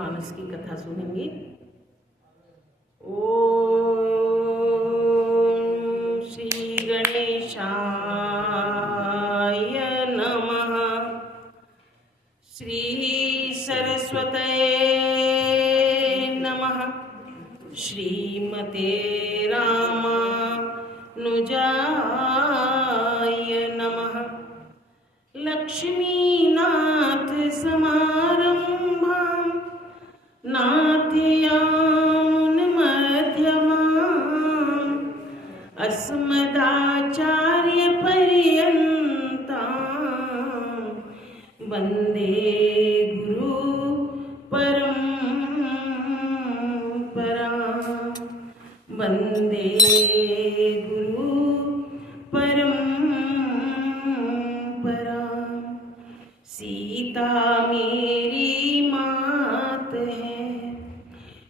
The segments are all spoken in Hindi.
रामचरितमानस की कथा सुनेंगे। ओम श्री गणेशाय नमः। श्री सरस्वतये नमः। श्रीमते रामानुजाय नमः। लक्ष्मीनाथ समारंभां नाथयामुनमध्यमाम् अस्मदाचार्यपर्यन्तां वन्दे गुरु परम्परां। वन्दे गुरु परम्परां। सीता मेरी मात है,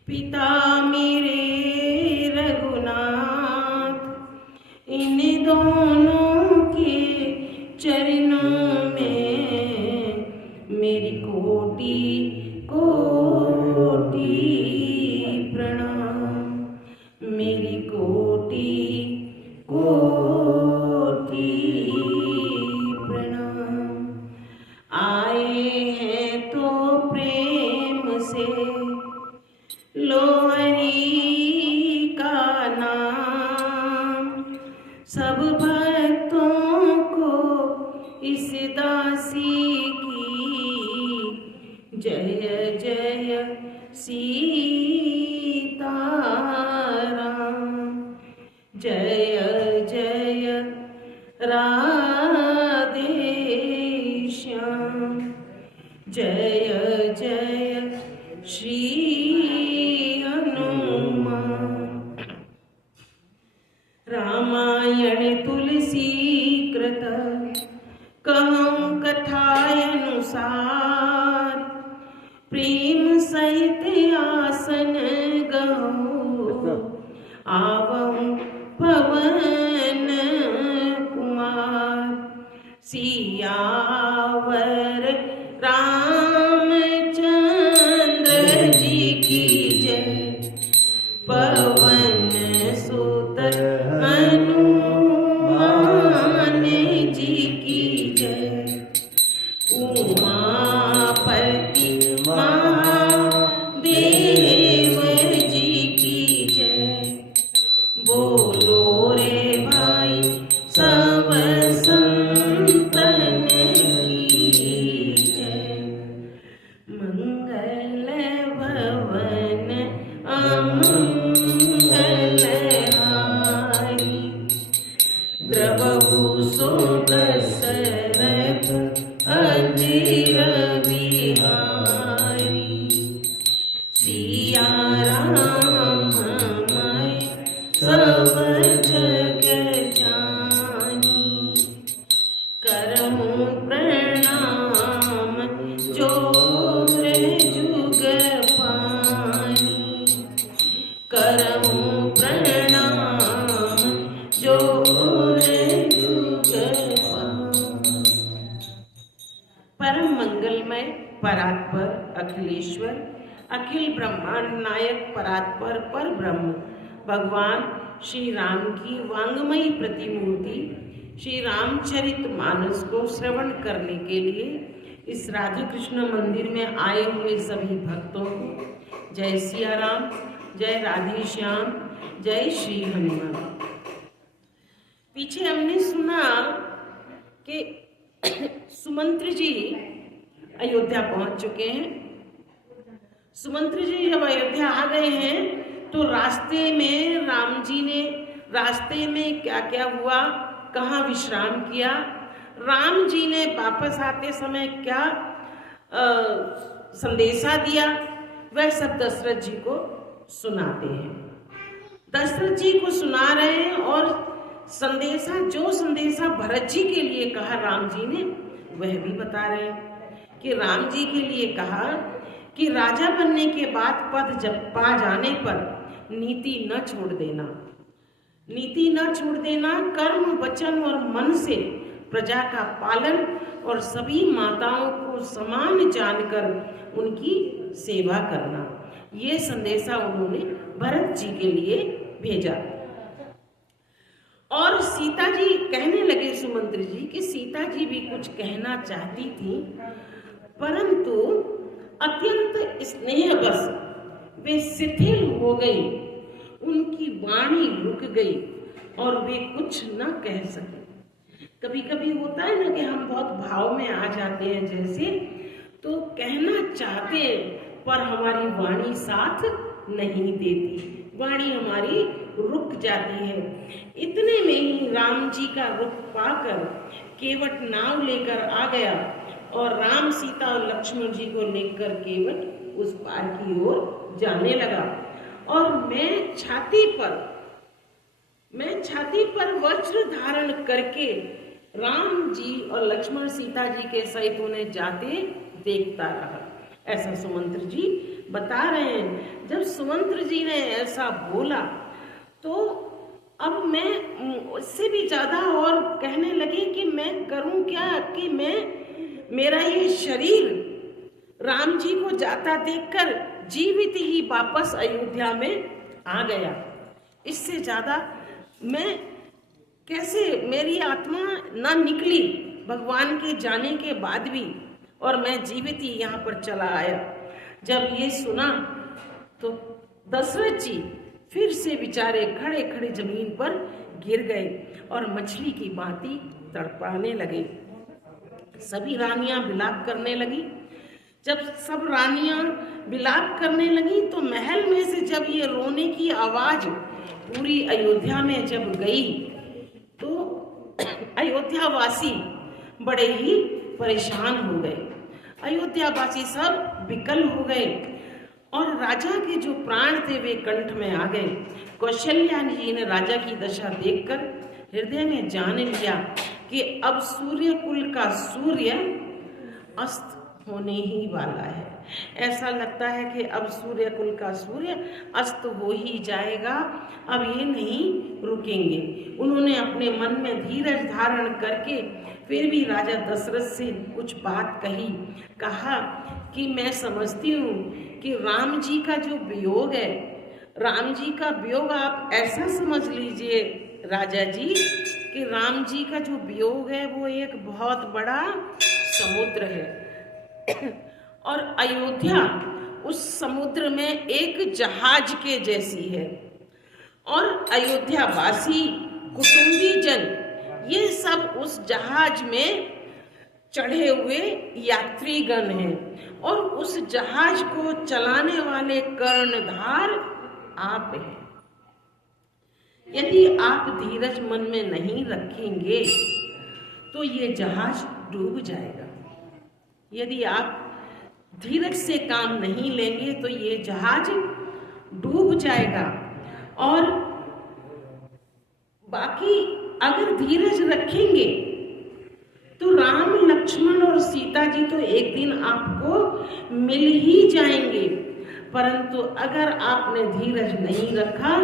पिता मेरे रघुनाथ। इन दोनों के चरणों में मेरी कोटि कोटि प्रणाम। मेरी कोटि कोटि प्रणाम। आए हैं तो प्रेम से लो हरि का नाम। सब भक्तों को इस दासी की जय जय सीताराम। जय जय राधे श्याम। जय जय श्री हनुमान। रामायण तुलसी कृत कहूँ कथानुसार। प्रेम सहित आसन गहूँ आवहूँ पवन कुमार। सियावर रामचंद्र जी की जय। पवन सुत हनुमान जी की जय। उमापति महादेव जी की जय। बोलो रे भाई सब संतन की जय। मंगल भवन अमंगलहारी। द्रवहु सो दशरथ अजीर बिहारी। सिया राम हमारे सब जग जानी। करहूँ प्रणाम जोर जुग पानी। करहूँ प्रणाम जोर जुग पानी। परम मंगलमय परात्पर अखिलेश्वर अखिल ब्रह्मांड नायक परात्पर पर ब्रह्म भगवान श्री राम की वांगमयी प्रतिमूर्ति श्री रामचरितमानस को श्रवण करने के लिए इस राधा कृष्ण मंदिर में आए हुए सभी भक्तों को जय सिया राम, जय राधे श्याम, जय श्री हनुमान। पीछे हमने सुना कि सुमंत्र जी अयोध्या पहुंच चुके हैं। सुमंत्र जी जब अयोध्या आ गए हैं तो रास्ते में राम जी ने रास्ते में क्या क्या हुआ, कहाँ विश्राम किया, राम जी ने वापस आते समय क्या संदेशा दिया, वह सब दशरथ जी को सुनाते हैं। दशरथ जी को सुना रहे हैं और जो संदेशा भरत जी के लिए कहा राम जी ने वह भी बता रहे हैं कि राम जी के लिए कहा कि राजा बनने के बाद पद जब पा जाने पर नीति न छोड़ देना। नीति न छोड़ देना, कर्म वचन और मन से प्रजा का पालन और सभी माताओं को समान जानकर उनकी सेवा करना। ये संदेशा उन्होंने भरत जी के लिए भेजा। और सीता जी कहने लगे सुमंत्र जी कि सीता जी भी कुछ कहना चाहती थी, परंतु अत्यंत स्नेहवश वे शिथिल हो गई, उनकी वाणी रुक गई और वे कुछ न कह सके। कभी कभी होता है ना कि हम बहुत भाव में आ जाते हैं, जैसे तो कहना चाहते हैं पर हमारी वाणी साथ नहीं देती, वाणी हमारी रुक जाती है। इतने में ही राम जी का रुख पाकर केवट नाव लेकर आ गया और राम, सीता और लक्ष्मण जी को लेकर केवट उस पार की ओर जाने लगा। और मैं छाती पर वज्र धारण करके राम जी और लक्ष्मण सीता जी के सहित उन्हें जाते देखता रहा। ऐसा सुमंत्र जी बता रहे हैं। जब सुमंत्र जी ने ऐसा बोला तो अब मैं उससे भी ज्यादा और कहने लगी कि मैं करूं क्या, कि मेरा ये शरीर राम जी को जाता देखकर जीवित ही वापस अयोध्या में आ गया। इससे ज्यादा मैं कैसे, मेरी आत्मा ना निकली भगवान के जाने के बाद भी, और मैं जीवित ही यहाँ पर चला आया। जब ये सुना तो दशरथ जी फिर से बेचारे खड़े खड़े जमीन पर गिर गए और मछली की भांति तड़पाने लगे। सभी रानियां विलाप करने लगी। जब सब रानियां विलाप करने लगी तो महल में से जब ये रोने की आवाज पूरी अयोध्या में जब गई तो अयोध्यावासी बड़े ही परेशान हो गए। अयोध्यावासी सब विकल हो गए और राजा के जो प्राण थे वे कंठ में आ गए। कौशल्या जी ने राजा की दशा देखकर हृदय में जान लिया कि अब सूर्य कुल का सूर्य अस्त होने ही वाला है। ऐसा लगता है कि अब सूर्य कुल का सूर्य अस्त हो ही जाएगा, अब ये नहीं रुकेंगे। उन्होंने अपने मन में धीरज धारण करके फिर भी राजा दशरथ से कुछ बात कहा कि मैं समझती हूँ कि राम जी का जो वियोग है, राम जी का वियोग आप ऐसा समझ लीजिए राजा जी कि राम जी का जो वियोग है वो एक बहुत बड़ा समुद्र है और अयोध्या उस समुद्र में एक जहाज के जैसी है और अयोध्या वासी, कुटुंबी जन, ये सब उस जहाज में चढ़े हुए यात्रीगण हैं और उस जहाज को चलाने वाले कर्णधार आप हैं। यदि आप धीरज मन में नहीं रखेंगे तो ये जहाज डूब जाएगा। यदि आप धीरज से काम नहीं लेंगे तो ये जहाज डूब जाएगा। और बाकी अगर धीरज रखेंगे तो राम, लक्ष्मण और सीता जी तो एक दिन आपको मिल ही जाएंगे, परंतु अगर आपने धीरज नहीं रखा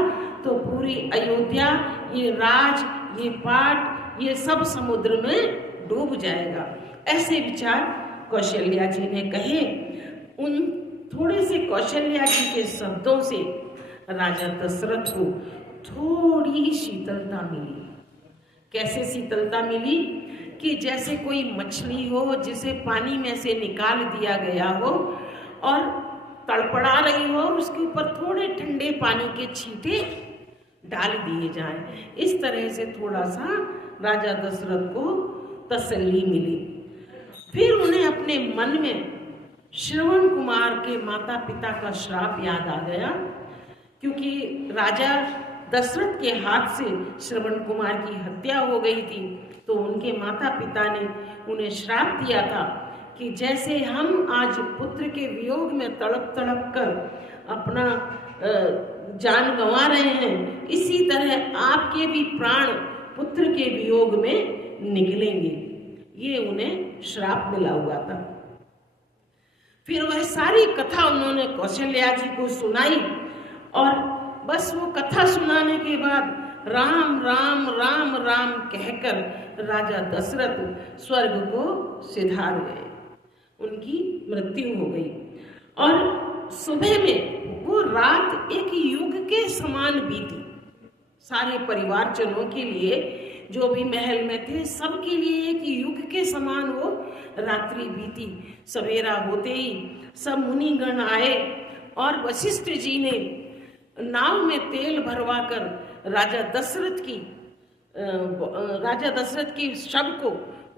तो पूरी अयोध्या, ये राज, ये पाट, ये सब समुद्र में डूब जाएगा। ऐसे विचार कौशल्या जी ने कहे। उन थोड़े से कौशल्या जी के शब्दों से राजा दशरथ को थोड़ी शीतलता मिली। कैसे शीतलता मिली कि जैसे कोई मछली हो जिसे पानी में से निकाल दिया गया हो और तड़पड़ा रही हो, उसके ऊपर थोड़े ठंडे पानी के छींटे डाल दिए जाएं। इस तरह से थोड़ा सा राजा दशरथ को तसल्ली मिली। फिर उन्हें अपने मन में श्रवण कुमार के माता पिता का श्राप याद आ गया, क्योंकि राजा दशरथ के हाथ से श्रवण कुमार की हत्या हो गई थी। तो उनके माता पिता ने उन्हें श्राप दिया था कि जैसे हम आज पुत्र के वियोग में तड़प तड़प कर अपना जान गंवा रहे हैं, इसी तरह आपके भी प्राण पुत्र के वियोग में निकलेंगे। ये उन्हें श्राप मिला हुआ था। फिर वह सारी कथा उन्होंने कौशल्या जी को सुनाई और बस वो कथा सुनाने के बाद राम राम राम राम कहकर राजा दशरथ स्वर्ग को सिधार गए, उनकी मृत्यु हो गई। और सुबह में वो रात एक युग के समान बीती। सारे परिवारजनों के लिए, जो भी महल में थे, सबके लिए एक युग के समान वो रात्रि बीती। सवेरा होते ही सब मुनिगण आए और वशिष्ठ जी ने नाव में तेल भरवा कर राजा दशरथ की शव को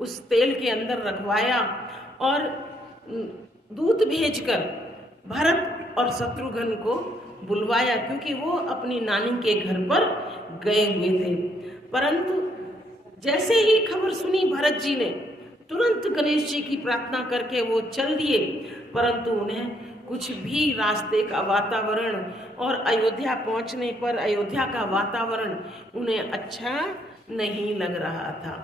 उस तेल के अंदर रखवाया और दूत भेजकर भरत और शत्रुघ्न को बुलवाया, क्योंकि वो अपनी नानी के घर पर गए हुए थे। परंतु जैसे ही खबर सुनी भरत जी ने तुरंत गणेश जी की प्रार्थना करके वो चल दिए, परंतु उन्हें कुछ भी रास्ते का वातावरण और अयोध्या पहुंचने पर अयोध्या का वातावरण उन्हें अच्छा नहीं लग रहा था।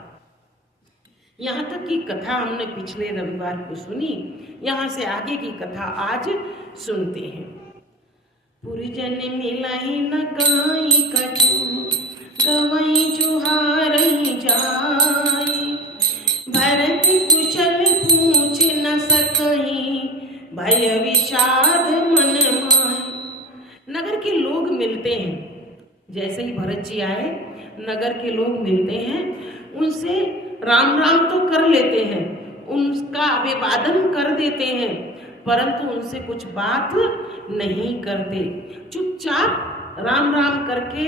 यहाँ तक की कथा हमने पिछले रविवार को सुनी, यहाँ से आगे की कथा आज सुनते हैं। पुरजन मिलहि न काई कछु, गवई जुहारहि जाय, भरत कुशल पूछ न सकहि, भय विषाद मन माय। नगर के लोग मिलते हैं, जैसे ही भरत जी आए नगर के लोग मिलते हैं, उनसे राम राम तो कर लेते हैं, उनका अभिवादन कर देते हैं, परंतु उनसे कुछ बात नहीं करते, चुपचाप राम राम करके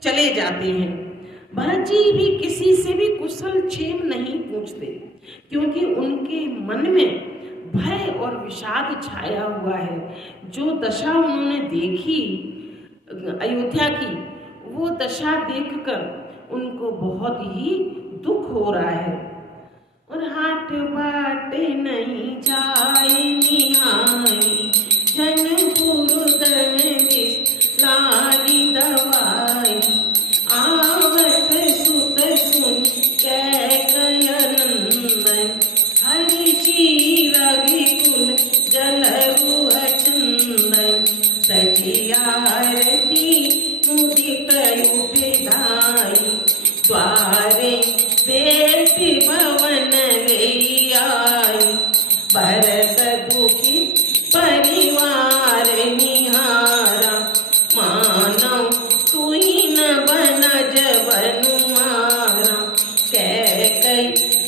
चले जाते हैं। भरत जी भी किसी से भी कुशल क्षेम नहीं पूछते, क्योंकि उनके मन में भय और विषाद छाया हुआ है। जो दशा उन्होंने देखी अयोध्या की, वो दशा देखकर उनको बहुत ही दुख हो रहा है। और हाट बाटे नहीं जाए निहाई, जनपुर दंडिस लारी दवाई, आवत सुत सुन कैकयनंदन, हरि रविकुल जलरुह चंदन, सजियारती मुदित उठधाई, द्वारे बेटी भवन ले आई, भरत दुखी परिवार निहारा, मानव तुही न बनज बनुमारा, कैकई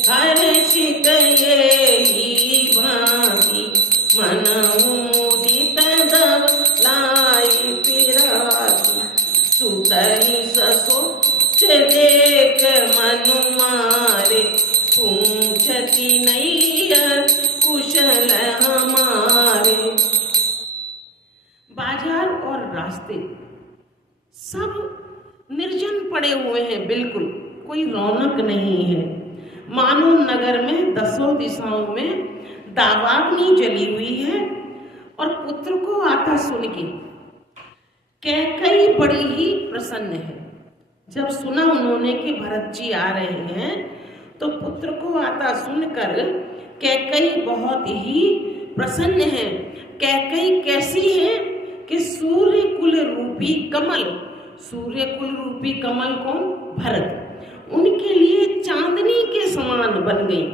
हर्षित येहि भांति, मन मुदित दव लाई पिरासी, सुतहि ससोच देख मनु मारे, पूछती नैयर कुशल हमारे। बाजार और रास्ते सब निर्जन पड़े हुए हैं, बिल्कुल कोई रौनक नहीं है। मानो नगर में दसों दिशाओं में दावाग्नि जली हुई है। और पुत्र को आता सुन के कैकई बड़ी ही प्रसन्न है। जब सुना उन्होंने कि भरत जी आ रहे हैं, तो पुत्र को आता सुनकर कैकई बहुत ही प्रसन्न है। कैकई कैसी है कि सूर्य कुल रूपी कमल, सूर्य कुल रूपी कमल कौन? भरत, उनके लिए चांदनी के समान बन गई,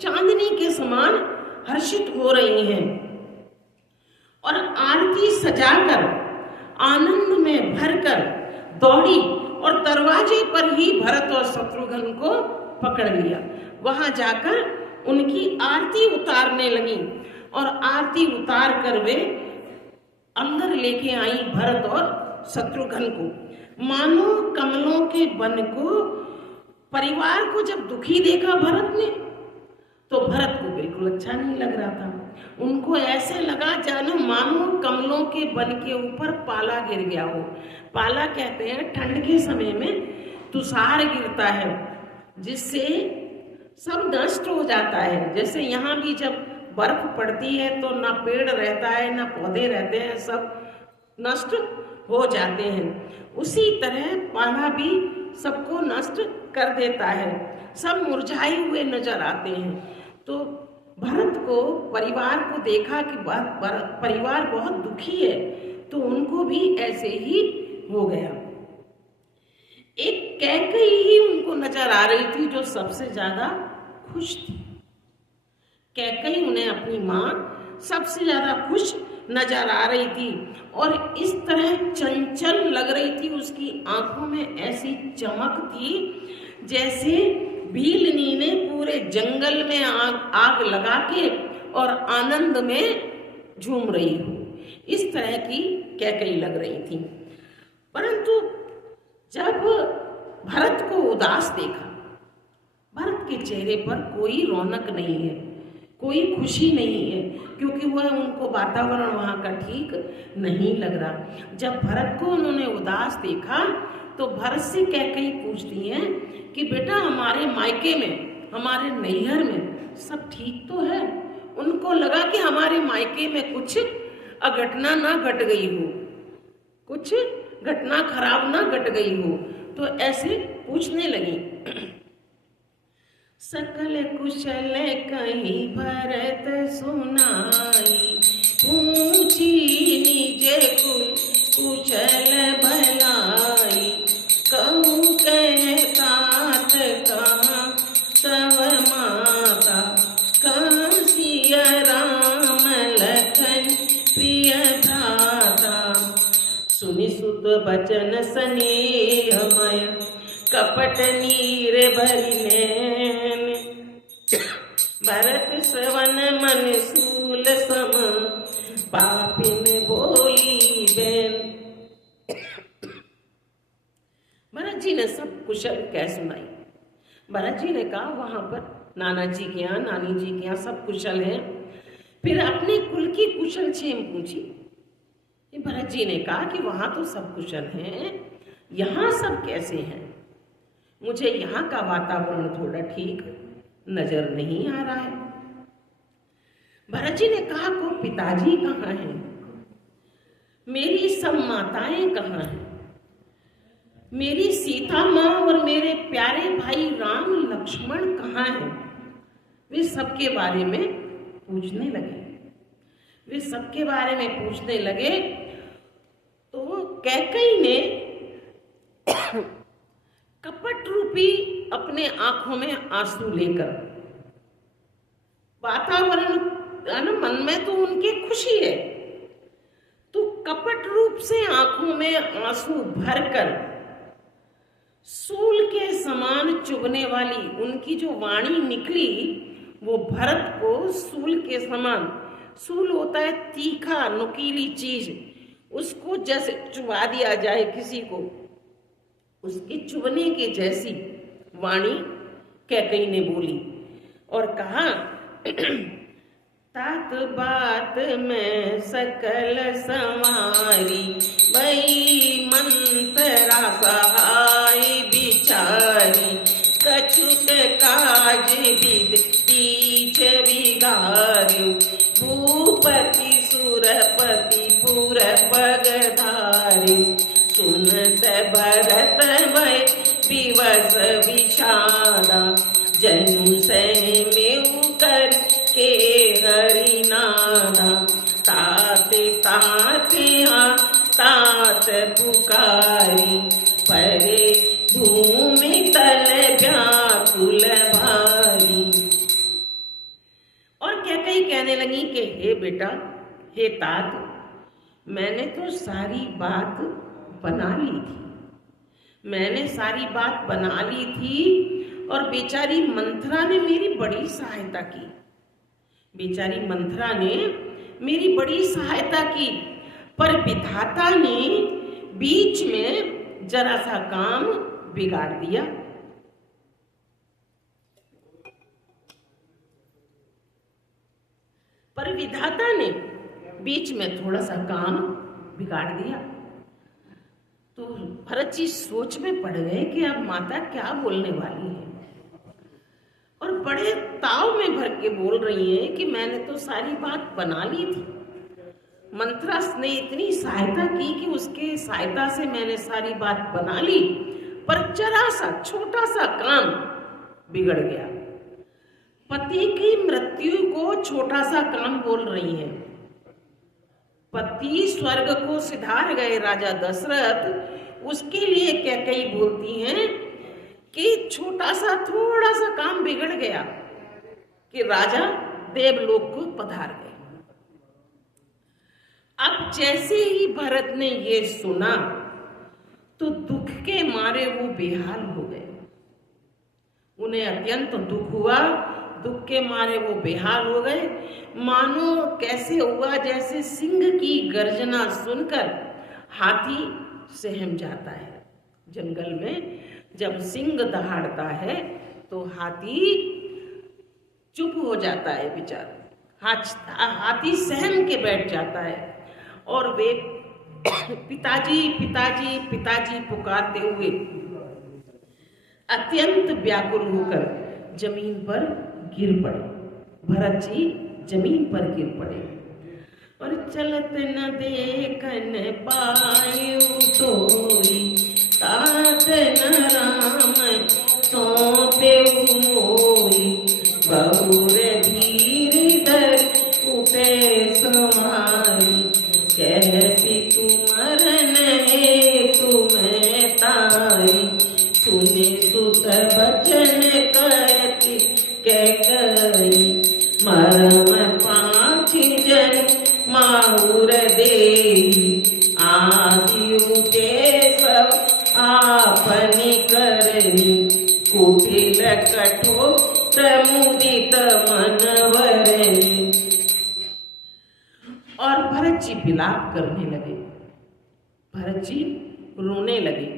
चांदनी के समान हर्षित हो रही हैं। और आरती सजाकर आनंद में भरकर दौड़ी और दरवाजे पर ही भरत और शत्रुघ्न को पकड़ लिया। वहां जाकर उनकी आरती उतारने लगी और आरती उतार कर वे अंदर लेके आई भरत और शत्रुघ्न को। मानो कमलों के वन को, परिवार को जब दुखी देखा भरत ने, तो भरत को बिल्कुल अच्छा नहीं लग रहा था। उनको ऐसे लगा जानो मानो कमलों के वन के ऊपर पाला गिर गया हो। पाला कहते हैं ठंड के समय में तुषार गिरता है, जिससे सब नष्ट हो जाता है। जैसे यहाँ भी जब बर्फ पड़ती है तो ना पेड़ रहता है ना पौधे रहते हैं, सब नष्ट हो जाते हैं। उसी तरह पाला भी सबको नष्ट कर देता है, सब मुरझाए हुए नजर आते हैं। तो भरत को, परिवार को देखा कि परिवार बहुत दुखी है, तो उनको भी ऐसे ही हो गया। एक कैकेयी ही उनको नजर आ रही थी जो सबसे ज्यादा खुश थी। कैकेयी उन्हें अपनी माँ सबसे ज्यादा खुश नजर आ रही थी और इस तरह चंचल लग रही थी, उसकी आंखों में ऐसी चमक थी जैसे भीलनी ने पूरे जंगल में आग लगा के और आनंद में झूम रही हो। इस तरह की कैकेयी लग रही थी। परंतु जब भरत को उदास देखा, भरत के चेहरे पर कोई रौनक नहीं है, कोई खुशी नहीं है, क्योंकि वह उनको वातावरण वहाँ का ठीक नहीं लग रहा। जब भरत को उन्होंने उदास देखा तो भरत से कैकेयी पूछती हैं कि बेटा हमारे मायके में, हमारे नैहर में सब ठीक तो है? उनको लगा कि हमारे मायके में कुछ अघटना ना घट गई हो, कुछ घटना खराब ना घट गई हो, तो ऐसे पूछने लगी। सकल कुशल कहीं भरत सुनाई, पूछी निज कुल कुशल भलाई, कहूँ कहतात कहाँ तव माता, कहाँ सिया राम लखन प्रिय भ्राता, सुनि सुत बचन स्नेहमय, कपट नीर भरि नैन, भरत श्रवण मन सूल सम, पापिन बोली बैन। भरत जी ने सब कुशल कह सुनाई। भरत जी ने कहा वहां पर नाना जी के यहाँ, नानी जी के यहाँ सब कुशल हैं। फिर अपने कुल की कुशल क्षेम पूछी। भरत जी ने कहा कि वहां तो सब कुशल हैं, यहाँ सब कैसे हैं? मुझे यहाँ का वातावरण थोड़ा ठीक नजर नहीं आ रहा है। भरत जी ने कहा को पिताजी कहाँ हैं? मेरी सब माताएं कहाँ हैं? मेरी सीता माँ और मेरे प्यारे भाई राम लक्ष्मण कहाँ हैं? वे सबके बारे में पूछने लगे। वे सबके बारे में पूछने लगे तो कैकेयी ने कपट रूपी अपने आंखों में आंसू लेकर, वातावरण मन में तो उनके खुशी है, तो कपट रूप से आंखों में आंसू भरकर सूल के समान चुभने वाली उनकी जो वाणी निकली, वो भरत को सूल के समान, सूल होता है तीखा नुकीली चीज, उसको जैसे चुबा दिया जाए किसी को, उसके चुभने के जैसी वाणी कैकेयी ने बोली और कहा तात बात में सकल संवारी, बई मंत्रा सहाय बिचारी, कछुक काज विद पीछ बिगार्यु, भूपति सुरपति पुर पगधार्यु, सुनत भरत भय विवश विषादा, जनु सैन्य में उतर के हरिनादा, ताते ताते तात पुकारी, परे भूमि तल व्याकुल भारी। और कैकेयी कहने लगी कि हे बेटा, हे तात, मैंने तो सारी बात बना ली थी, मैंने सारी बात बना ली थी और बेचारी मंथरा ने मेरी बड़ी सहायता की, बेचारी मंथरा ने मेरी बड़ी सहायता की, पर विधाता ने बीच में जरा सा काम बिगाड़ दिया। पर विधाता ने बीच में थोड़ा सा काम बिगाड़ दिया। तो भरत जी सोच में पड़ गए कि अब माता क्या बोलने वाली है, और बड़े ताव में भर के बोल रही हैं कि मैंने तो सारी बात बना ली थी, मंत्रा ने इतनी सहायता की कि उसके सहायता से मैंने सारी बात बना ली, पर जरा सा छोटा सा काम बिगड़ गया। पति की मृत्यु को छोटा सा काम बोल रही हैं। पति स्वर्ग को सिधार गए राजा दशरथ, उसके लिए कैकेयी बोलती हैं कि छोटा सा थोड़ा सा काम बिगड़ गया कि राजा देवलोक को पधार गए। अब जैसे ही भरत ने ये सुना तो दुख के मारे वो बेहाल हो गए। उन्हें अत्यंत दुख हुआ, दुख के मारे वो बेहाल हो गए। मानो कैसे हुआ जैसे सिंह की गर्जना सुनकर हाथी सहम जाता है। जंगल में जब सिंह दहाड़ता है तो हाथी चुप हो जाता है बेचारा, हाथी सहम के बैठ जाता है और वे पिताजी पिताजी पिताजी पुकारते हुए अत्यंत व्याकुल होकर जमीन पर गिर पड़े। भरत जी जमीन पर गिर पड़े और चलत न देखन पायु तोई, तात न राम सौंपे मोई, बहुर धीर धर उठे समाई, कहती तुमरन है तुम्हें ताई, सुने सुत बचन कहती कैकई, मरम पाँच जन माहुर देई, आदि उठे सब आपनी करनी, कुटिल कठोर मुदित मनवरनी। और भरत जी विलाप करने लगे, भरत जी रोने लगे,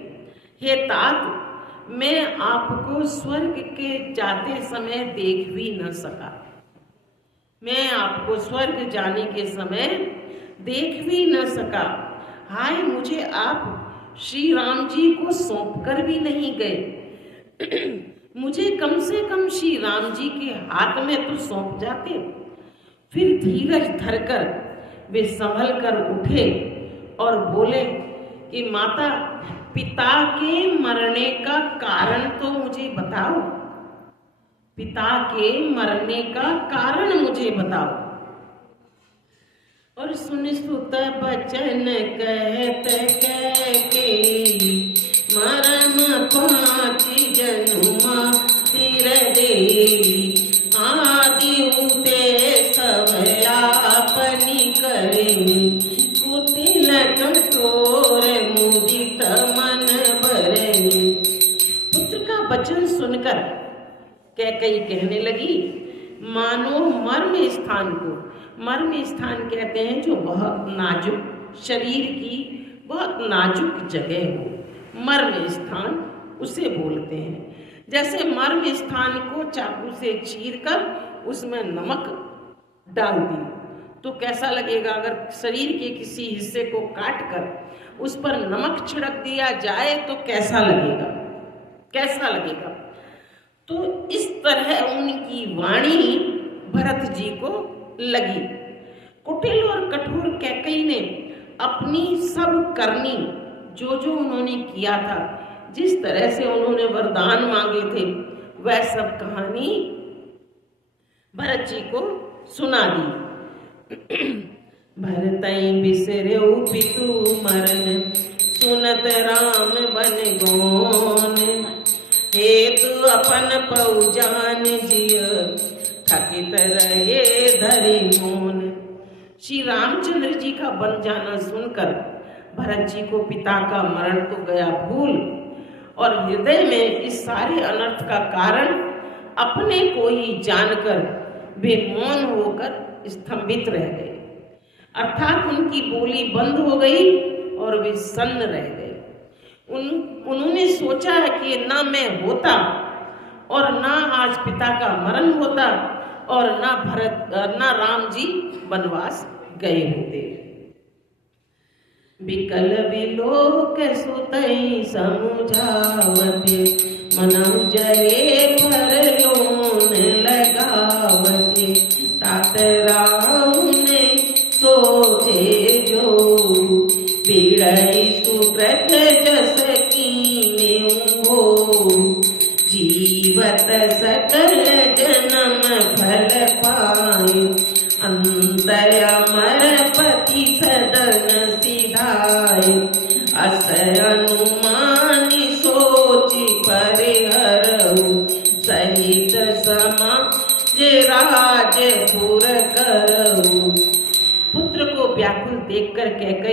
हे तात, मैं आपको स्वर्ग के जाते समय देख भी न सका, मैं आपको स्वर्ग जाने के समय देख भी न सका। हाय, मुझे आप श्री राम जी को सौंप कर भी नहीं गए। मुझे कम से कम श्री राम जी के हाथ में तो सौंप जाते। फिर धीरज धरकर वे संभल कर उठे और बोले कि माता, पिता के मरने का कारण तो मुझे बताओ, पिता के मरने का कारण मुझे बताओ। और सुन सुत बचन कहत के, मरम पाँच जनुमा सिर देई, आदि उठे सब आपनी करनी, कुटिल कठोर मुदित मन भरनी। पुत्र का वचन सुनकर कैकेयी कहने लगी, मानो मर्म स्थान को, मर्म स्थान कहते हैं जो बहुत नाजुक, शरीर की बहुत नाजुक जगह हो, मर्म स्थान उसे बोलते हैं। जैसे मर्म स्थान को चाकू से चीरकर उसमें नमक डाल दी तो कैसा लगेगा? अगर शरीर के किसी हिस्से को काट कर उस पर नमक छिड़क दिया जाए तो कैसा लगेगा, कैसा लगेगा? तो इस तरह उनकी वाणी भरत जी को लगी। कुटिल और कठोर कैकेयी ने अपनी सब करनी, जो जो उन्होंने किया था, जिस तरह से उन्होंने वरदान मांगे थे, वह सब कहानी भरत जी को सुना दी। भरतई बिसरेउ पितु मरन, सुनत राम बन गौन, हेतु अपन पौजान जिय, थकित रहे धरि मोन। श्री रामचंद्र जी का बन जाना सुनकर भरत जी को पिता का मरण तो गया भूल, और हृदय में इस सारे अनर्थ का कारण अपने को ही जानकर वे मौन होकर स्तंभित रह गए। अर्थात उनकी बोली बंद हो गई और वे सन्न रह गए। उन्होंने सोचा है कि ना मैं होता और ना आज पिता का मरण होता और ना राम जी वनवास गए होते। विकल विलोक सुतई समुझावते, मनऊ जरे पर लोन लगावते, तात राउने सोचे जो, पीड़ई सुकृत जस कीने हो, जीवत सकल जन्म फल पाए, अंतर अमर पति सदन सिधाए, अस अनुमान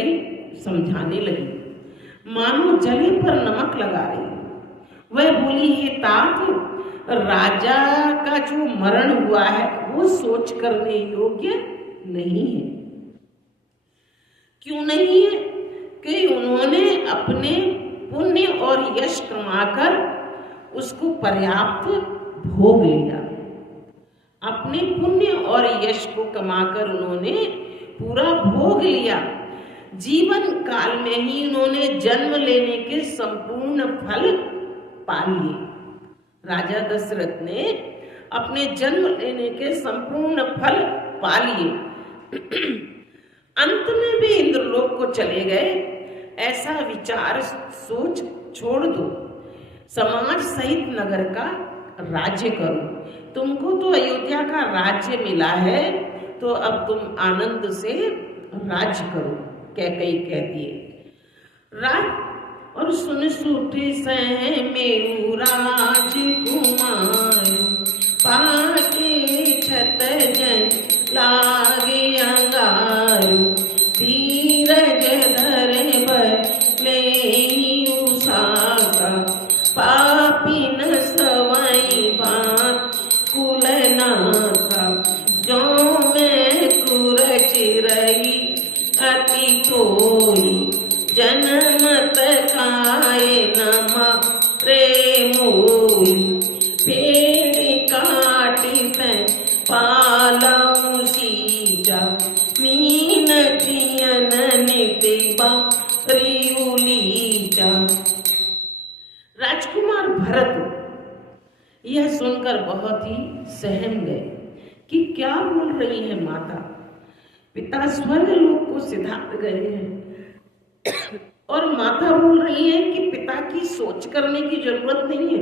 गई, समझाने लगी, मानो जले पर नमक लगा रही। वह बोली, हे तात, राजा का जो मरण हुआ है वो सोच करने योग्य नहीं है। क्यों नहीं है? कि उन्होंने अपने पुण्य और यश कमाकर उसको पर्याप्त भोग लिया। अपने पुण्य और यश को कमाकर उन्होंने पूरा भोग लिया। जीवन काल में ही उन्होंने जन्म लेने के संपूर्ण फल पा लिए। राजा दशरथ ने अपने जन्म लेने के संपूर्ण फल पा लिए। अंत में भी इंद्रलोक को चले गए। ऐसा विचार सोच छोड़ दो। समाज सहित नगर का राज्य करो। तुमको तो अयोध्या का राज्य मिला है, तो अब तुम आनंद से राज्य करो। कैकेयी कहती है राज और सुन सूठे सह मेरु राजकुमार, पाके छत जन लागे अंगारु, धीरज धरे बले उसासा, पापिन सवाई बात कुलनासा, जो मैं कुरच रही अति कोई, जनमत खाए नमा रे मोई, पेड़ काटित पालऊ सीजा, मीन जियन नितिबा रियुलीजा। राजकुमार भरत यह सुनकर बहुत ही सहम गए कि क्या बोल रही है माता। पिता स्वर्ग लोक को सिधार गए हैं और माता बोल रही है कि पिता की सोच करने की जरूरत नहीं है।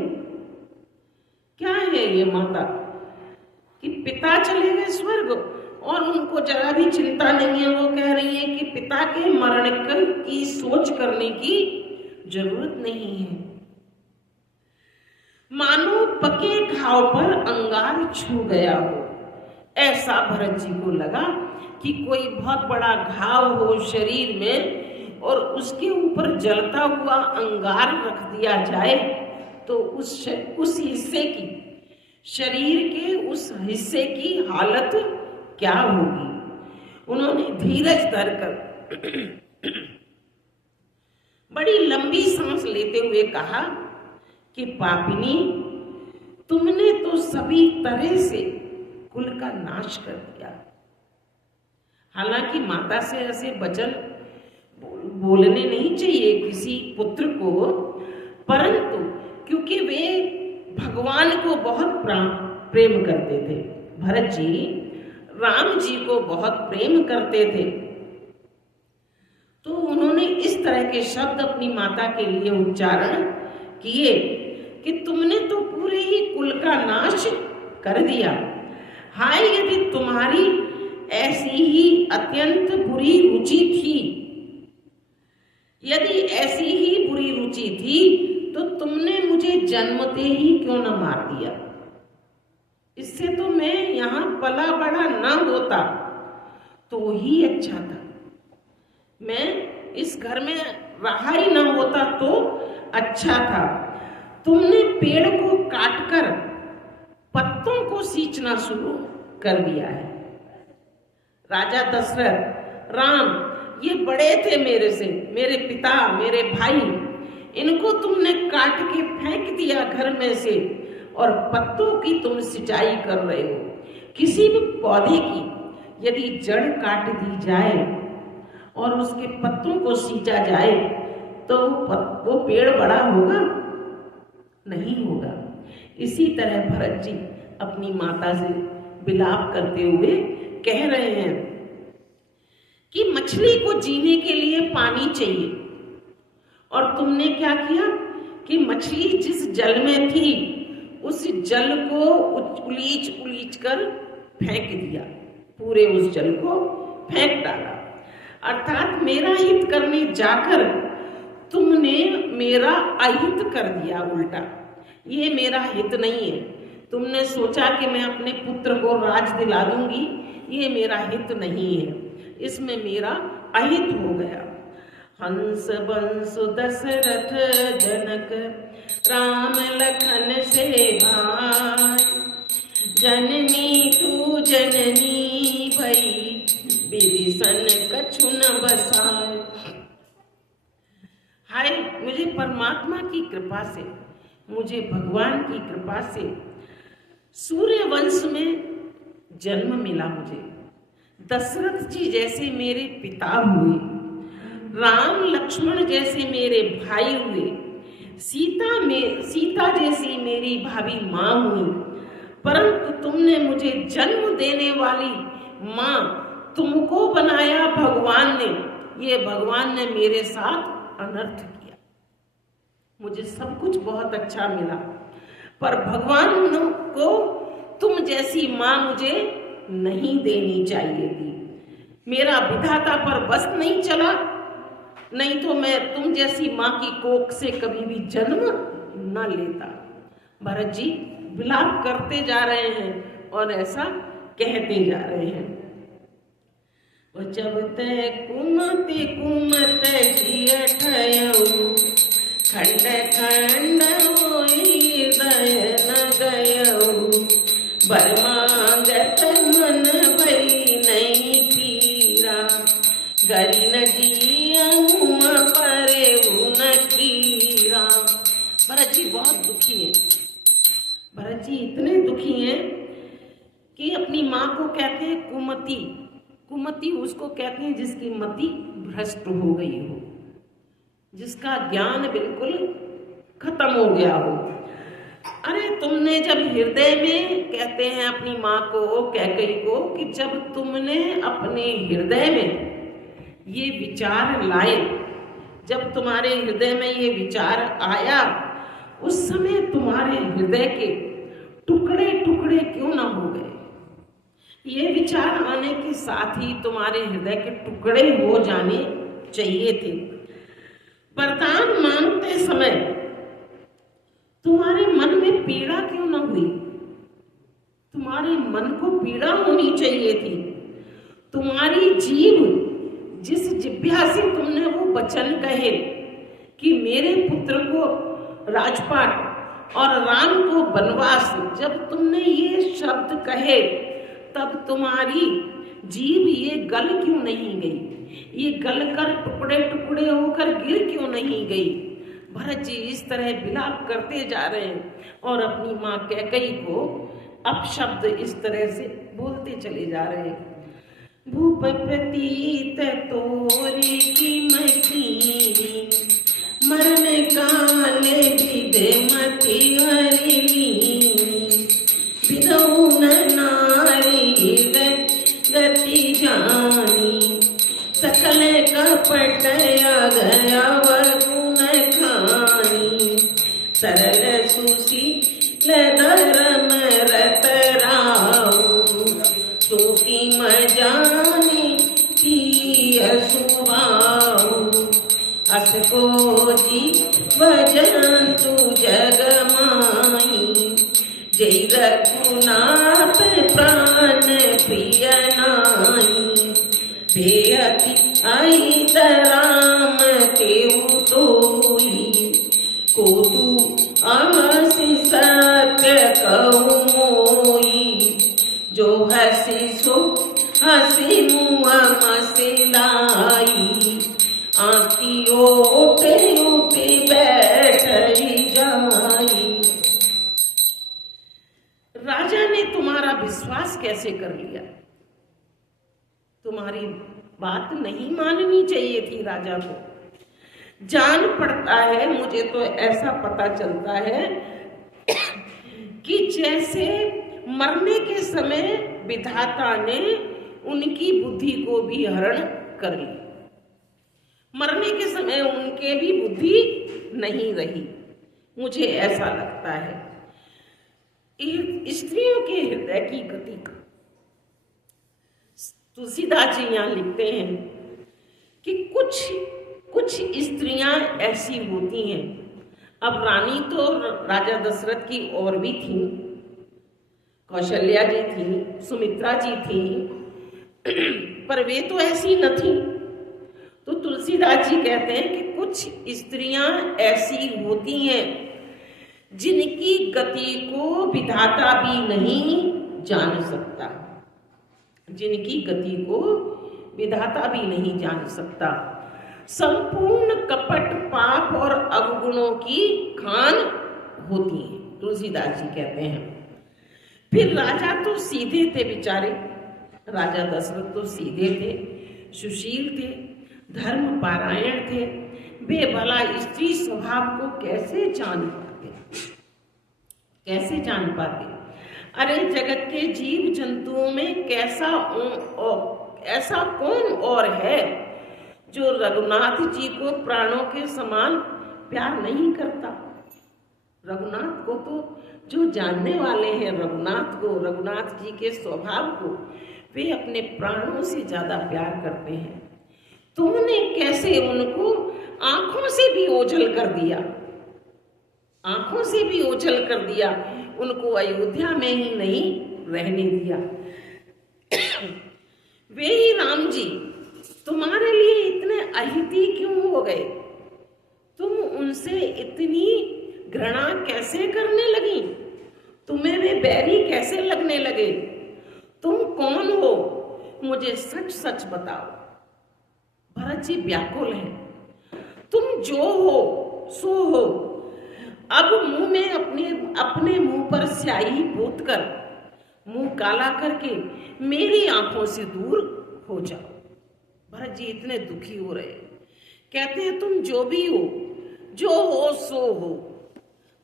क्या है ये माता कि पिता चले गए स्वर्ग और उनको जरा भी चिंता नहीं है। वो कह रही है कि पिता के मरण की सोच करने की जरूरत नहीं है। मानो पके घाव पर अंगार छू गया हो, ऐसा भरत जी को लगा कि कोई बहुत बड़ा घाव हो शरीर में और उसके ऊपर जलता हुआ अंगार रख दिया जाए तो उस हिस्से की, शरीर के उस हिस्से की हालत क्या होगी। उन्होंने धीरज धरकर बड़ी लंबी सांस लेते हुए कहा कि पापिनी, तुमने तो सभी तरह से कुल का नाश कर दिया। हालांकि माता से ऐसे वचन बोलने नहीं चाहिए किसी पुत्र को, परंतु क्योंकि वे भगवान को बहुत प्रेम करते थे, भरत जी राम जी को बहुत प्रेम करते थे, तो उन्होंने इस तरह के शब्द अपनी माता के लिए उच्चारण किए कि तुमने तो पूरे ही कुल का नाश कर दिया। हाय, यदि तुम्हारी ऐसी ही अत्यंत बुरी रुचि थी, यदि ऐसी ही बुरी रुचि थी तो तुमने मुझे जन्मते ही क्यों न मार दिया। इससे तो मैं यहाँ पला बड़ा ना होता तो ही अच्छा था। मैं इस घर में रहा ही ना होता तो अच्छा था। तुमने पेड़ को काटकर पत्तों को सींचना शुरू कर दिया है। राजा दशरथ, राम ये बड़े थे मेरे से, मेरे पिता, मेरे भाई, इनको तुमने काट के फेंक दिया घर में से और पत्तों की तुम सिंचाई कर रहे हो। किसी भी पौधे की यदि जड़ काट दी जाए और उसके पत्तों को सींचा जाए तो वो पेड़ बड़ा होगा? नहीं होगा। इसी तरह भरत जी अपनी माता से विलाप करते हुए कह रहे हैं कि मछली को जीने के लिए पानी चाहिए और तुमने क्या किया कि मछली जिस जल में थी उस जल को उलीच उलीच कर फेंक दिया, पूरे उस जल को फेंक डाला। अर्थात मेरा हित करने जाकर तुमने मेरा अहित कर दिया उल्टा। ये मेरा हित नहीं है। तुमने सोचा कि मैं अपने पुत्र को राज दिला दूंगी, ये मेरा हित नहीं है, इसमें मेरा अहित हो गया। हंस बंसु दशरथ जनक राम लखन से भाई। जननी तू जननी भई विभीषण कछु न बसाए। हाय मुझे परमात्मा की कृपा से, मुझे भगवान की कृपा से सूर्य वंश में जन्म मिला। मुझे दशरथ जी जैसे मेरे पिता हुए, राम लक्ष्मण जैसे मेरे भाई हुए, सीता जैसी मेरी भाभी माँ हुई। परंतु तुमने मुझे जन्म देने वाली माँ तुमको बनाया भगवान ने। ये भगवान ने मेरे साथ अनर्थ किया। मुझे सब कुछ बहुत अच्छा मिला, पर भगवान को तुम जैसी माँ मुझे नहीं देनी चाहिए थी। मेरा विधाता पर बस नहीं चला, नहीं तो मैं तुम जैसी माँ की कोख से कभी भी जन्म न लेता। भरत जी विलाप करते जा रहे हैं और ऐसा कहते जा रहे हैं। जब ते कुमति कुमत जिय ठयऊ, खंड खंड होई हृदय न गयऊ। बर मांगत मन भई नहीं पीरा, गरी न जियऊ परे न कीरा। भरत जी बहुत दुखी है। भरत जी इतने दुखी हैं कि अपनी माँ को कहते हैं कुमति। कुमति उसको कहते हैं जिसकी मति भ्रष्ट हो गई हो, जिसका ज्ञान बिल्कुल खत्म हो गया हो। अरे तुमने जब हृदय में, कहते हैं अपनी माँ को कैकेयी को, कि जब तुमने अपने हृदय में ये विचार लाए, जब तुम्हारे हृदय में ये विचार आया, उस समय तुम्हारे हृदय के टुकड़े टुकड़े क्यों ना हो गए। ये विचार आने के साथ ही तुम्हारे हृदय के टुकड़े हो जाने चाहिए थे। वरदान मांगते समय तुम्हारे मन में पीड़ा क्यों ना हुई। तुम्हारे मन को पीड़ा होनी चाहिए थी। तुम्हारी जीभ, जिस जिह्वा से तुमने वो वचन कहे कि मेरे पुत्र को राजपाट और राम को वनवास, जब तुमने ये शब्द कहे तब तुम्हारी जीभ ये गल क्यों नहीं गई, ये गल कर टुकड़े टुकड़े होकर गिर क्यों नहीं गई। भरत जी इस तरह विलाप करते जा रहे हैं और अपनी माँ कैकेयी को अपशब्द इस तरह से बोलते चले जा रहे हैं। भूप प्रतीत तोरी की मकीनी, मरण काले विदे मति हरिणी। विदौ नारी हृदय गति जानी, सकल कपट गया वगुण खानी। सरल सुशील धर्म रत राऊ, सुखी मजानी की असुभाऊ। अस को जी भजंतु जग माही, जय रघुनाथ प्राण प्रिय नाई। बेअति अहित राम तेउ तोई, को तू अहसि सत्य कहु मोई। जो हसी सो हसी मुँह मसिलाई, आँखी ओटे उठी बैठई जाई। राजा ने तुम्हारा विश्वास कैसे कर लिया। तुम्हारी बात नहीं माननी चाहिए थी राजा को। जान पड़ता है, मुझे तो ऐसा पता चलता है कि जैसे मरने के समय विधाता ने उनकी बुद्धि को भी हरण कर ली। मरने के समय उनके भी बुद्धि नहीं रही, मुझे ऐसा लगता है। स्त्रियों के हृदय की गति, तुलसीदास जी यहाँ लिखते हैं कि कुछ स्त्रियां ऐसी होती हैं। अब रानी तो राजा दशरथ की और भी थी, कौशल्या जी थी, सुमित्रा जी थी, पर वे तो ऐसी न थी। तो तुलसीदास जी कहते हैं कि कुछ स्त्रियां ऐसी होती हैं जिनकी गति को विधाता भी नहीं जान सकता, जिनकी गति को विधाता भी नहीं जान सकता। संपूर्ण कपट पाप और अवगुणों की खान होती है, तुलसीदास जी कहते हैं। फिर राजा तो सीधे थे बेचारे, राजा दशरथ तो सीधे थे, सुशील थे, धर्म पारायण थे, वे भला स्त्री स्वभाव को कैसे जान पाते, कैसे जान पाते? अरे जगत के जीव जंतुओं में ऐसा कौन और है जो रघुनाथ जी को प्राणों के समान प्यार नहीं करता? रघुनाथ को तो जो जानने वाले हैं रघुनाथ को, रघुनाथ जी के स्वभाव को, वे अपने प्राणों से ज्यादा प्यार करते हैं। तुमने कैसे उनको आंखों से भी ओझल कर दिया, आंखों से भी ओझल कर दिया, उनको अयोध्या में ही नहीं रहने दिया। वे ही राम जी तुम्हारे लिए इतने अहिती क्यों हो गए? तुम उनसे इतनी घृणा कैसे करने लगी? तुम्हें वे बैरी कैसे लगने लगे? तुम कौन हो? मुझे सच सच बताओ। भरत जी व्याकुल हैं। तुम जो हो सो हो, अब मुंह में अपने मुंह पर स्याही पोत कर, मुंह काला करके मेरी आंखों से दूर हो जाओ। भरत जी इतने दुखी हो रहे, कहते हैं तुम जो भी हो, जो हो सो हो,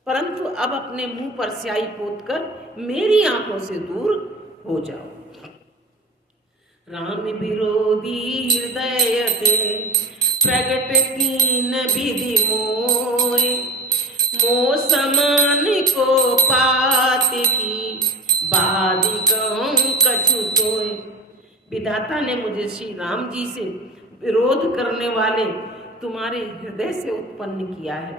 परंतु अब अपने मुंह पर स्याही पोत कर मेरी आंखों से दूर हो जाओ। राम विरोधी हृदय ते प्रगट कीन विधि मोय, मोह समान को पात की बादी कहूं कछु तोय। विधाता ने मुझे श्री राम जी से विरोध करने वाले तुम्हारे हृदय से उत्पन्न किया है,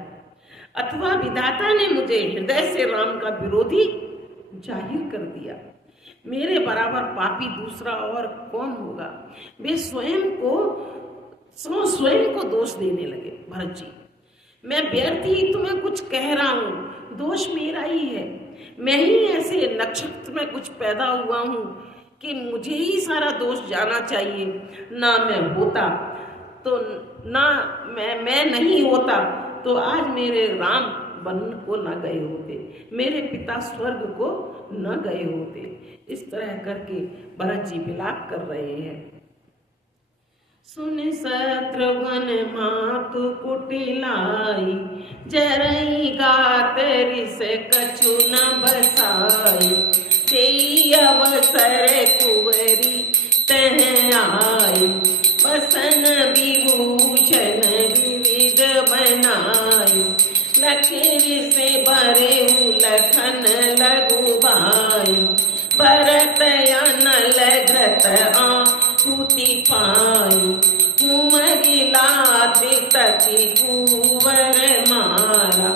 अथवा विधाता ने मुझे हृदय से राम का विरोधी जाहिर कर दिया। मेरे बराबर पापी दूसरा और कौन होगा? वे स्वयं को दोष देने लगे। भरत जी, मैं व्यर्थ ही तुम्हें कुछ कह रहा हूं, दोष मेरा ही है। मैं ही ऐसे नक्षत्र में कुछ पैदा हुआ हूं कि मुझे ही सारा दोष जाना चाहिए। ना मैं होता तो ना मैं नहीं होता तो आज मेरे राम वन को न गए होते, मेरे पिता स्वर्ग को न गए होते। इस तरह करके भरत जी विलाप कर रहे हैं। सुन शत्रुघ्न मातु कुटिलाई, जरई गात रिस कछु न बसाई। देई अवसर कुंवरी तह आई, बसन विभूषण विविध बनाई। लकीर से बरे लखन लघु भाई, भरत अनल घृत आहुति पाई। उमगिला तकी कुंवर मारा,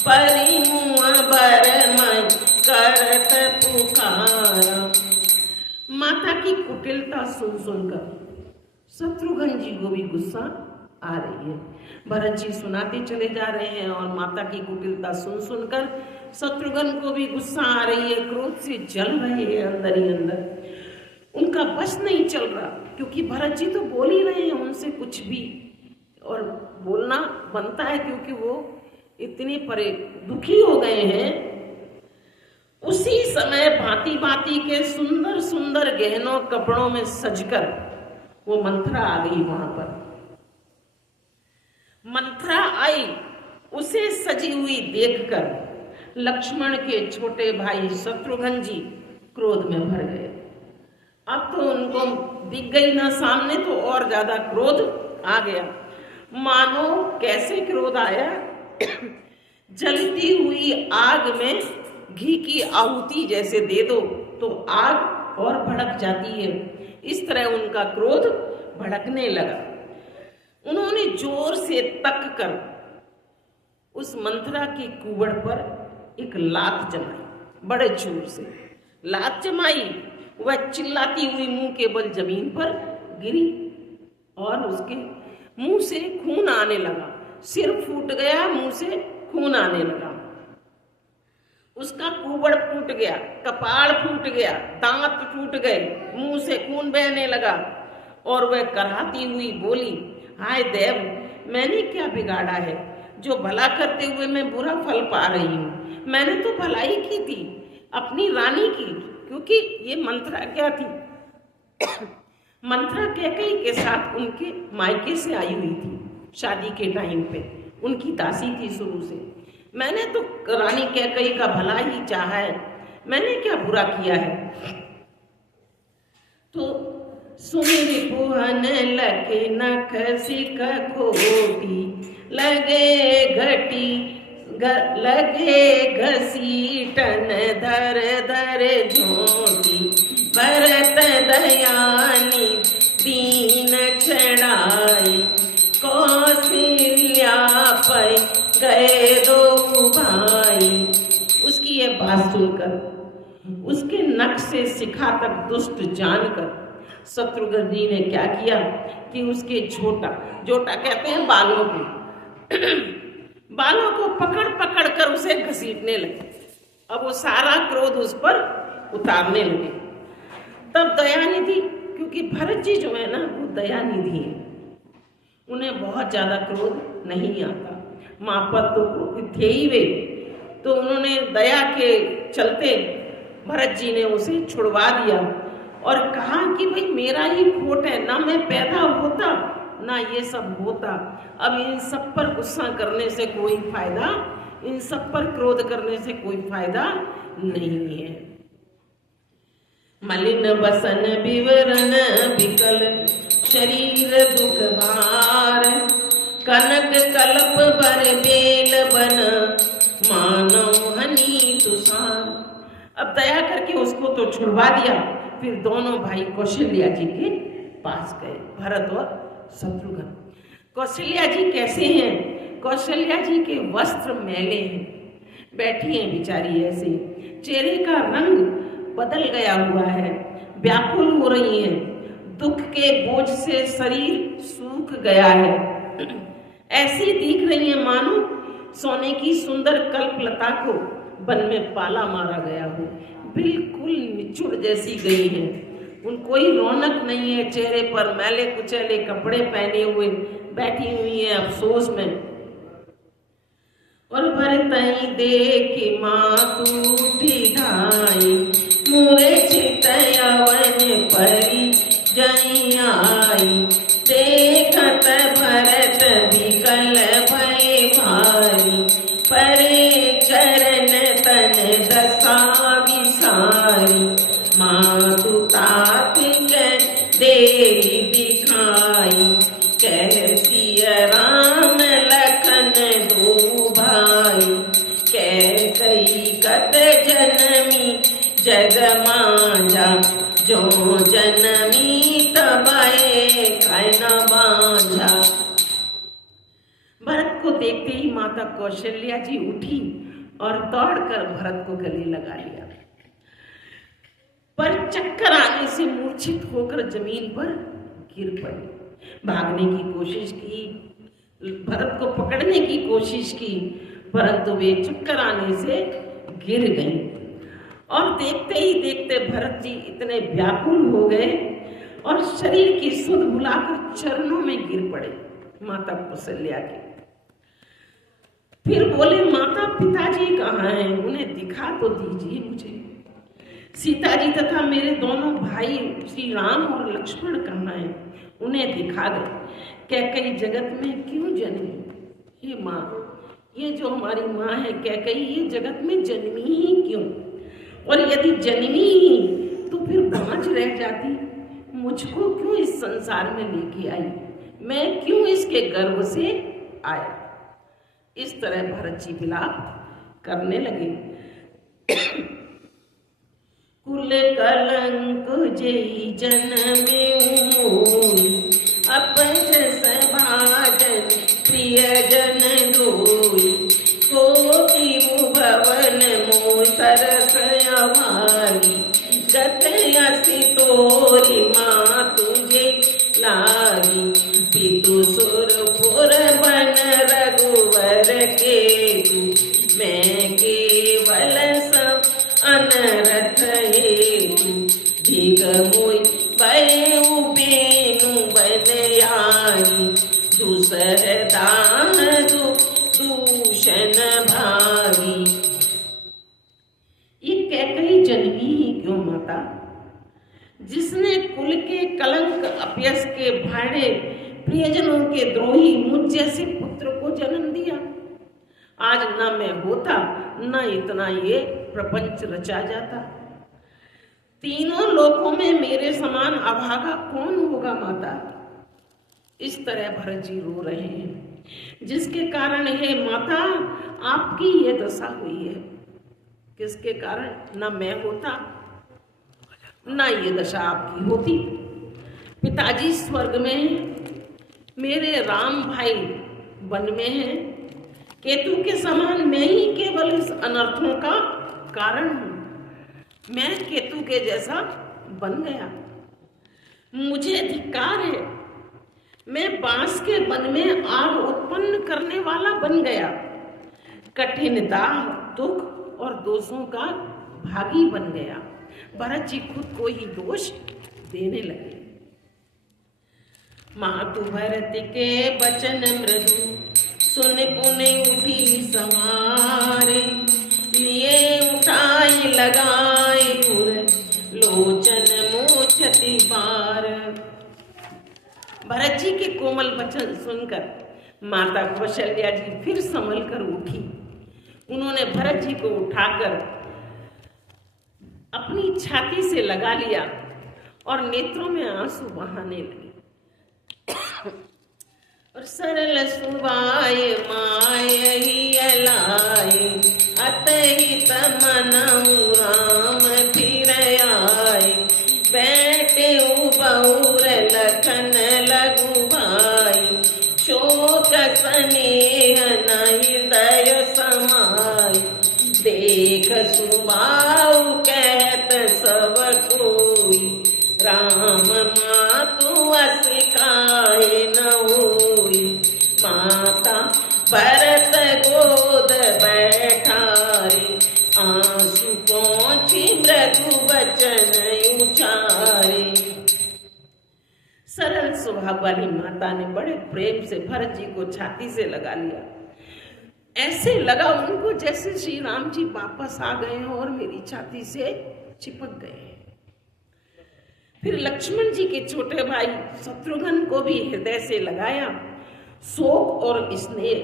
परिमुआ बरमय करत पुकारा। माता की कुटिलता सुन सुनकर शत्रुघ्न जी को भी गुस्सा आ रही है। भरत जी सुनाते चले जा रहे हैं और माता की कुटिलता सुन सुनकर शत्रुघ्न को भी गुस्सा आ रही है, क्रोध से जल रहे हैं अंदर ही अंदर। उनका बस नहीं चल रहा, क्योंकि भरत जी तो बोल ही रहे हैं उनसे कुछ भी, और बोलना बनता है क्योंकि वो इतने परे दुखी हो गए हैं। उसी समय भांति भांति के सुंदर सुंदर गहनों कपड़ों में सजकर वो मंथरा आ गई वहां पर। मंथरा आई, उसे सजी हुई देखकर लक्ष्मण के छोटे भाई शत्रुघ्न जी क्रोध में भर गए। अब तो उनको दिख गई ना सामने, तो और ज्यादा क्रोध आ गया। मानो कैसे क्रोध आया, जलती हुई आग में घी की आहुति जैसे दे दो तो आग और भड़क जाती है, इस तरह उनका क्रोध भड़कने लगा। उन्होंने जोर से तक कर उस मंथरा की कुबड़ पर एक लात जमाई, बड़े जोर से लात जमाई। वह चिल्लाती हुई मुंह के बल जमीन पर गिरी और उसके मुंह से खून आने लगा, सिर फूट गया, मुंह से खून आने लगा, उसका कुबड़ फूट गया, कपाड़ फूट गया, दांत टूट गए, मुंह से खून बहने लगा और वह कराहती हुई बोली, हाय देव, मैंने क्या बिगाड़ा है जो भला करते हुए मैं बुरा फल पा रही हूँ। मैंने तो भलाई की थी अपनी रानी की, क्योंकि ये मंत्रा क्या थी मंत्रा कैकेयी के साथ उनके मायके से आई हुई थी। शादी के टाइम पे उनकी दासी थी शुरू से। मैंने तो रानी कैकेयी का भला ही चाहा है, मैंने क्या बुरा किया है। तो सुमिर पुहन लखे नख सिख खोटी, लगे घटी लगे घसीटन धर धर झोटी, भरत दयानी दीन चढ़ाई, कौशल्या पै गए दो भाई। उसकी ये बात सुनकर उसके नख से शिखा तक दुष्ट जानकर शत्रुघ्न जी ने क्या किया कि उसके जोटा कहते हैं बालों को बालों को पकड़ पकड़ कर उसे घसीटने लगे। अब वो सारा क्रोध उस पर उतारने लगे। तब दयानिधि, क्योंकि भरत जी जो है ना वो दयानिधि है, उन्हें बहुत ज्यादा क्रोध नहीं आता, माँ पर तो क्रोधित थे ही वे, तो उन्होंने दया के चलते भरत जी ने उसे छुड़वा दिया और कहा कि भाई मेरा ही खोट है, ना मैं पैदा होता ना ये सब होता। अब इन सब पर गुस्सा करने से कोई फायदा, इन सब पर क्रोध करने से कोई फायदा नहीं है। मलिन बसन विवरण विकल शरीर दुख भार, कनक कल्प बर बेल बन मानव हनी तुषार। अब दया करके उसको तो छुड़वा दिया, फिर दोनों भाई कौशल्या जी के पास गए, भरत और शत्रुघ्न। कौशल्या जी कैसे हैं? कौशल्या जी के वस्त्र मैले हैं, बैठी हैं बेचारी ऐसे, चेहरे का रंग बदल गया हुआ है, व्याकुल हो रही हैं, दुख के बोझ से शरीर सूख गया है, ऐसी दिख रही है मानो सोने की सुंदर कल्पलता को वन में पाला मारा गया हो, बिल्कुल निचुड़ जैसी गई है। उन कोई रौनक नहीं है चेहरे पर, मैले कुचैले कपड़े पहने हुए बैठी हुई है अफसोस में। और भरतई देखी मातूठी ढाई, मुरे चितयवन परी जई आई, देखत भरत विकल भय भारी, परे चरण तन दशा विसारी, मातु तात देरी दिखाई, कह सिया राम लखन दो भाई, कह कई कत जनमी जग मांझा, जो जनमी तबे कहना बांझा। भरत को देखते ही माता कौशल्या जी उठी और दौड़कर भरत को गले लगा लिया, पर चक्कर आने से मूर्छित होकर जमीन पर गिर पड़ी। भागने की कोशिश की, भरत को पकड़ने की कोशिश की, परंतु वे चक्कर आने से गिर गई। और देखते ही देखते भरत जी इतने व्याकुल हो गए और शरीर की सुध भुलाकर चरणों में गिर पड़े माता कौशल्या के। फिर बोले, माता पिताजी कहाँ हैं? उन्हें दिखा तो दीजिए मुझे। सीता जी तथा मेरे दोनों भाई श्री राम और लक्ष्मण कहाँ हैं? उन्हें दिखा दे। कैकेयी जगत में क्यों जन्मी? ये माँ, ये जो हमारी माँ है कैकेयी, ये जगत में जन्मी ही क्यों? और यदि जन्मी ही तो फिर बाँझ रह जाती, मुझको क्यों इस संसार में लेके आई? मैं क्यों इसके गर्भ से आया? इस तरह भरत जी विलाप करने लगे। कुल कलंक जई जनमे मोई, अपजस भाजन प्रिय जन दोई, कोटि भुवन मोह सरस अवारी, गत असि तोरी माँ तुझे लागी, पितु सुर केतु, मैं केवल सब अनरथ हेतु, भीग मोई भयउ बेनु बनयारी, दूसर दान दूषण भारी। ये कैकई जन्मी ही क्यों माता, जिसने कुल के कलंक अपयस के भाड़े प्रियजनों के द्रोही मुझ जैसे पुत्र को जन्म दिया। आज न मैं होता न इतना ये प्रपंच रचा जाता। तीनों लोकों में मेरे समान अभागा कौन होगा माता। इस तरह भरत जी रो रहे हैं, जिसके कारण हे माता आपकी ये दशा हुई है। किसके कारण? न मैं होता न ये दशा आपकी होती। पिताजी स्वर्ग में हैं, मेरे राम भाई वन में हैं, केतु के समान मैं ही केवल इस अनर्थों का कारण हूं। मैं केतु के जैसा बन गया, मुझे धिक्कार है। मैं बांस के वन में आग उत्पन्न करने वाला बन गया, कठिन दाह दुख और दोषों का भागी बन गया। भरत जी खुद को ही दोष देने लगे। मातु भरत के बचन मृदु, सुन पुनि उठी समारे, लिए उठाई लगाई उर, लोचन मोचति पार। भरत जी के कोमल वचन सुनकर माता कौशल्या जी फिर संभल कर उठी। उन्होंने भरत जी को उठाकर अपनी छाती से लगा लिया और नेत्रों में आंसू बहाने लगी। और सरल सुवाय माय अलाय, अतहित मनऊ राम फिर आए, बैठे बहुर लखन लघु भाई, शोक स्नेह न हृदय समाय, देख सुभाव कहत सब कोई, राम मातु अस काहे न होई। माता भरत गोद बैठारे, आंसू पहुँची मृदु वचन उचारे। सरल स्वभाव वाली माता ने बड़े प्रेम से भरत जी को छाती से लगा लिया। ऐसे लगा उनको जैसे श्री राम जी वापस आ गए हैं और मेरी छाती से चिपक गए। फिर लक्ष्मण जी के छोटे भाई शत्रुघ्न को भी हृदय से लगाया। शोक और स्नेह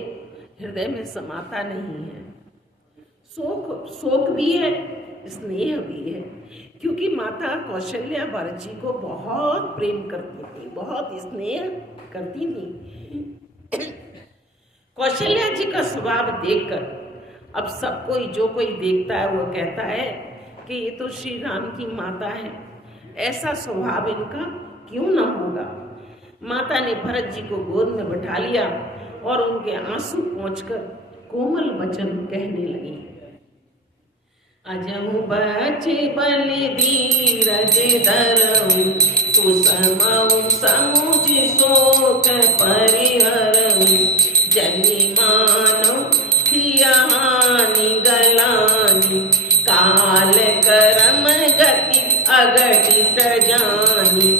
हृदय में समाता नहीं है। शोक भी है, स्नेह भी है, क्योंकि माता कौशल्या भरत जी को बहुत प्रेम करती थी, बहुत स्नेह करती थी। कौशल्या जी का स्वभाव देखकर अब सब कोई जो कोई देखता है वो कहता है कि ये तो श्री राम की माता है, ऐसा स्वभाव इनका क्यों न होगा। माता ने भरत जी को गोद में बैठा लिया और उनके आंसू पोंछकर कोमल वचन कहने लगी। अजहु बचे बलि धीरज धरऊ, कुसमऊ समुझ शोक परिहरऊ, जनि मानव प्रियहानि गलानि, काल करम गति अघटित जानी,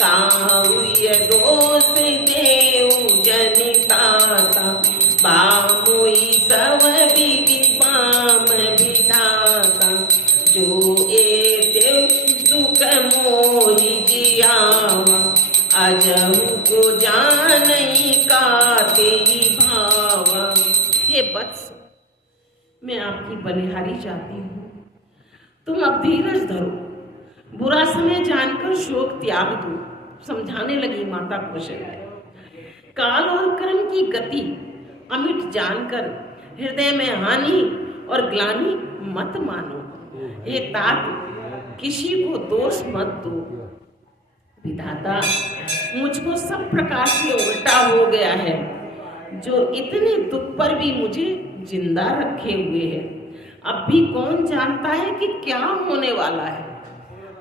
काहु ये दोष देऊ जनिताता, बामुई सब विधि बाम विधाता, जो ए देव दुख मोहि जियावा, अजहु को जानई काते भावा। हे वत्स, मैं आपकी बलिहारी चाहती हूँ, तुम अब धीरज धरो, बुरा समय जानकर शोक त्याग दो। समझाने लगी माता कौशल्या। काल और कर्म की गति अमिट जानकर हृदय में हानि और ग्लानि मत मानो। हे तात, किसी को दोष मत दो। विधाता, मुझको सब प्रकार से उल्टा हो गया है, जो इतने दुख पर भी मुझे जिंदा रखे हुए है। अब भी कौन जानता है कि क्या होने वाला है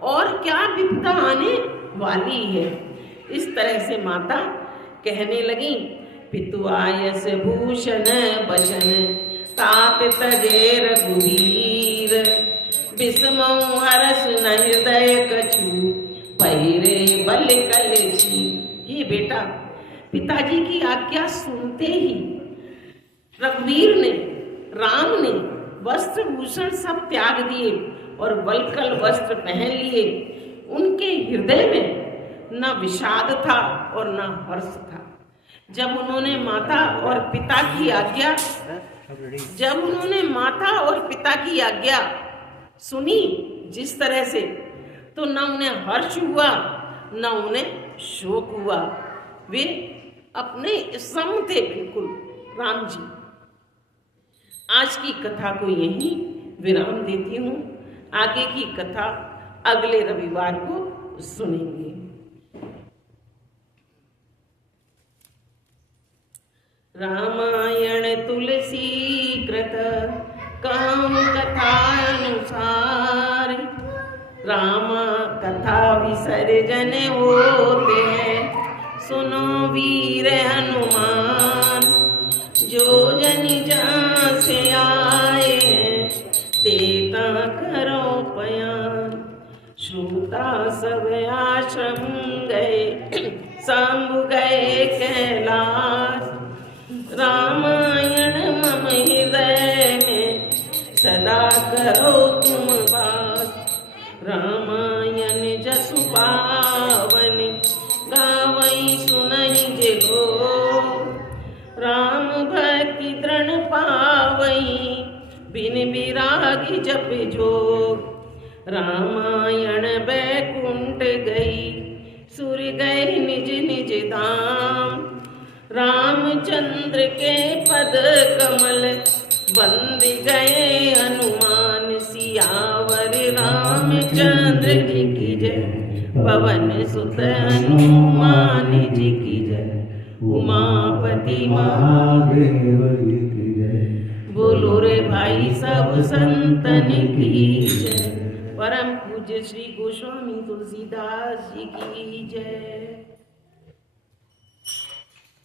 और क्या विपदा आने वाली है। इस तरह से माता कहने लगी पितुआयस भूषण बचन तात तजे रघुवीर विस्मौ हरस न हृदय कछु पहिरे बल कलशी। हे बेटा, पिताजी की आज्ञा सुनते ही रघुवीर ने, राम ने वस्त्र भूषण सब त्याग दिए और वलकल वस्त्र पहन लिए। उनके हृदय में न विषाद था और न हर्ष था। जब उन्होंने माता और पिता की आज्ञा सुनी जिस तरह से, तो न उन्हें हर्ष हुआ न उन्हें शोक हुआ। वे अपने सम थे बिल्कुल राम जी। आज की कथा को यहीं विराम देती हूँ। आगे की कथा अगले रविवार को सुनेंगे। रामायण तुलसी कृत काम कथानुसार राम कथा विसर्जन होते हैं, सुनो वीर हनुमान। जो जन जहाँ से आए तेता करो पयान। श्रोता सब आश्रम गए, शंभु गए कैलाश। रामायण मम हृदय में सदा करो तुम वास। रामायण जसु पावन गावई सुनई जे लोग। राम भक्ति दृढ़ पावई बिन विरागी जप जोग। रामायण बैकुंठ गई सुर गए निज निज धाम। रामचंद्र के पद कमल बंद गए हनुमान। सियावर रामचंद्र जी की जय, पवन सुत हनुमान जी की जय, उमापति महादेव जी की जय। बोलो रे भाई सब संतन की जय। परम पूज्य श्री गोस्वामी तुलसीदास जी की जय।